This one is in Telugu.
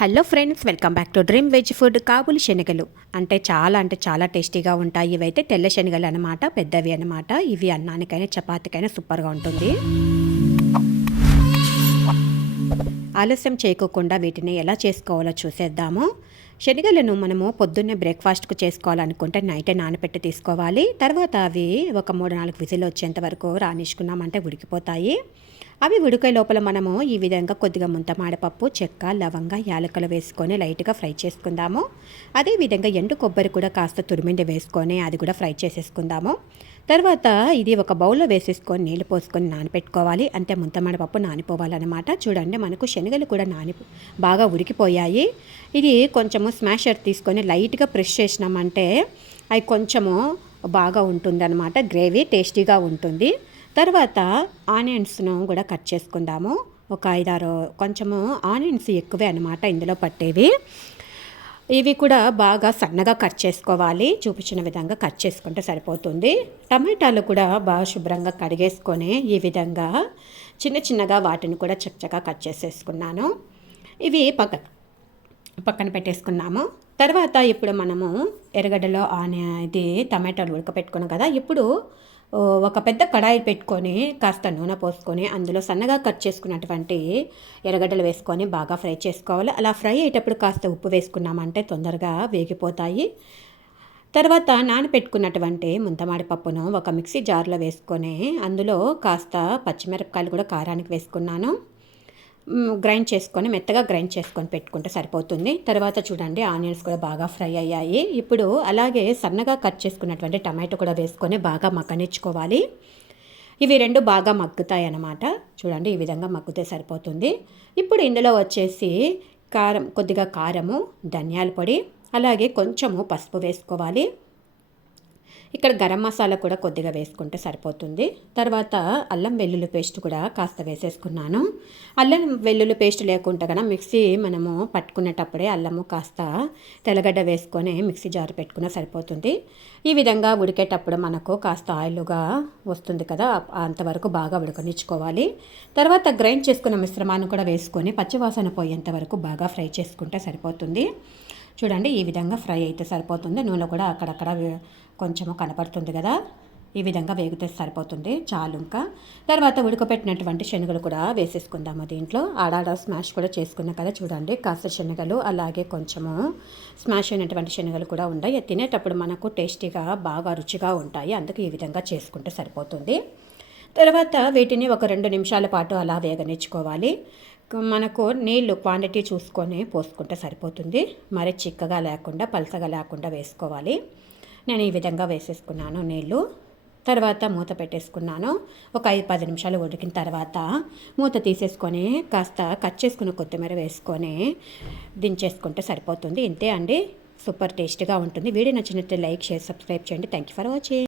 Hello friends, welcome back to dream veg food. Kabuli శనగలు అంటే చాలా టేస్టీగా ఉంటాయి. ఇవైతే తెల్ల శనగలు అనమాట, పెద్దవి అనమాట. ఇవి అన్నానికైనా చపాతీకైనా సూపర్గా ఉంటుంది. ఆలస్యం చేయకోకుండా వీటిని ఎలా చేసుకోవాలో చూసేద్దాము. శనగలను మనము పొద్దున్నే బ్రేక్ఫాస్ట్కు చేసుకోవాలనుకుంటే నైటే నానబెట్టి తీసుకోవాలి. తర్వాత అవి ఒక 3-4 విజిల్ వచ్చేంత వరకు రానిచ్చుకున్నామంటే ఉడికిపోతాయి. అవి ఉడికే లోపల మనము ఈ విధంగా కొద్దిగా ముంతమాడపప్పు, చెక్క, లవంగ, యాలకులు వేసుకొని లైట్గా ఫ్రై చేసుకుందాము. అదేవిధంగా ఎండు కొబ్బరి కూడా కాస్త తురిమిండి వేసుకొని అది కూడా ఫ్రై చేసేసుకుందాము. తర్వాత ఇది ఒక బౌల్లో వేసేసుకొని నీళ్ళు పోసుకొని నానపెట్టుకోవాలి. అంటే ముంతమాడపప్పు నానిపోవాలన్నమాట. చూడండి, మనకు శనగలు కూడా బాగా ఉడికిపోయాయి. ఇది కొంచెము స్మాషర్ తీసుకొని లైట్గా ప్రెస్ చేసినామంటే అవి కొంచెము బాగా ఉంటుందన్నమాట. గ్రేవీ టేస్టీగా ఉంటుంది. తర్వాత ఆనియన్స్ను కూడా కట్ చేసుకుందాము. ఒక 5-6 కొంచెము ఆనియన్స్ ఎక్కువే అనమాట ఇందులో పట్టేవి. ఇవి కూడా బాగా సన్నగా కట్ చేసుకోవాలి. చూపించిన విధంగా కట్ చేసుకుంటే సరిపోతుంది. టమాటాలు కూడా బాగా శుభ్రంగా కడిగేసుకొని ఈ విధంగా చిన్నగా వాటిని కూడా చక్కగా కట్ చేసేసుకున్నాను. ఇవి పక్కన పెట్టేసుకున్నాము. తర్వాత ఇప్పుడు మనము ఎర్రగడ్డలో ఇది టమాటాలు ఉడకపెట్టుకున్నాం కదా. ఇప్పుడు ఒక పెద్ద కడాయి పెట్టుకొని కాస్త నూనె పోసుకొని అందులో సన్నగా కట్ చేసుకున్నటువంటి ఎర్రగడ్డలు వేసుకొని బాగా ఫ్రై చేసుకోవాలి. అలా ఫ్రై అయ్యేటప్పుడు కాస్త ఉప్పు వేసుకున్నామంటే తొందరగా వేగిపోతాయి. తర్వాత నానబెట్టుకున్నటువంటి ముంతమాడి పప్పును ఒక మిక్సీ జార్లో వేసుకొని అందులో కాస్త పచ్చిమిరపకాయలు కూడా కారానికి వేసుకున్నాను. మెత్తగా గ్రైండ్ చేసుకొని పెట్టుకుంటే సరిపోతుంది. తర్వాత చూడండి, ఆనియన్స్ కూడా బాగా ఫ్రై అయ్యాయి. ఇప్పుడు అలాగే సన్నగా కట్ చేసుకున్నటువంటి టమాటో కూడా వేసుకొని బాగా మగ్గనిచ్చుకోవాలి. ఇవి రెండు బాగా మగ్గుతాయి అన్నమాట. చూడండి, ఈ విధంగా మగ్గితే సరిపోతుంది. ఇప్పుడు ఇందులో వచ్చేసి కొద్దిగా కారము, ధనియాల పొడి, అలాగే కొంచెము పసుపు వేసుకోవాలి. ఇక్కడ గరం మసాలా కూడా కొద్దిగా వేసుకుంటే సరిపోతుంది. తర్వాత అల్లం వెల్లుల్లి పేస్ట్ కూడా కాస్త వేసేసుకున్నాను. అల్లం వెల్లుల్లి పేస్ట్ లేకుంటే కనుక మిక్సీ మనము పట్టుకునేటప్పుడే అల్లము కాస్త తెల్లగడ్డ వేసుకొని మిక్సీ జారు పెట్టుకున్నా సరిపోతుంది. ఈ విధంగా ఉడికేటప్పుడు మనకు కాస్త ఆయిల్గా వస్తుంది కదా, అంతవరకు బాగా ఉడకనిచ్చుకోవాలి. తర్వాత గ్రైండ్ చేసుకున్న మిశ్రమాన్ని కూడా వేసుకొని పచ్చివాసన పోయేంత వరకు బాగా ఫ్రై చేసుకుంటే సరిపోతుంది. చూడండి, ఈ విధంగా ఫ్రై అయితే సరిపోతుంది. నూనె కూడా అక్కడక్కడ కొంచెము కనపడుతుంది కదా, ఈ విధంగా వేగితే సరిపోతుంది. చాలు. ఇంకా తర్వాత ఉడకపెట్టినటువంటి శనగలు కూడా వేసేసుకుందాము. దీంట్లో ఆడాడ స్మాష్ కూడా చేసుకున్నాం కదా. చూడండి, కాస్త శనగలు అలాగే కొంచెము స్మాష్ అయినటువంటి శనగలు కూడా ఉన్నాయి. తినేటప్పుడు మనకు టేస్టీగా బాగా రుచిగా ఉంటాయి. అందుకే ఈ విధంగా చేసుకుంటే సరిపోతుంది. తర్వాత వీటిని ఒక 2 నిమిషాల పాటు అలా వేగనిచ్చుకోవాలి. మనకు నీళ్ళు క్వాంటిటీ చూసుకొని పోసుకుంటే సరిపోతుంది. మరి చిక్కగా లేకుండా పలసగా లేకుండా వేసుకోవాలి. నేను ఈ విధంగా వేసేసుకున్నాను నీళ్ళు. తర్వాత మూత పెట్టేసుకున్నాను. ఒక 5-10 నిమిషాలు ఉడికిన తర్వాత మూత తీసేసుకొని కాస్త కట్ చేసుకున్న కొత్తిమీర వేసుకొని దించేసుకుంటే సరిపోతుంది. ఇంతే అండి, సూపర్ టేస్టీగా ఉంటుంది. వీడియో నచ్చినట్లయితే లైక్, షేర్, సబ్స్క్రైబ్ చేయండి. Thank you for watching.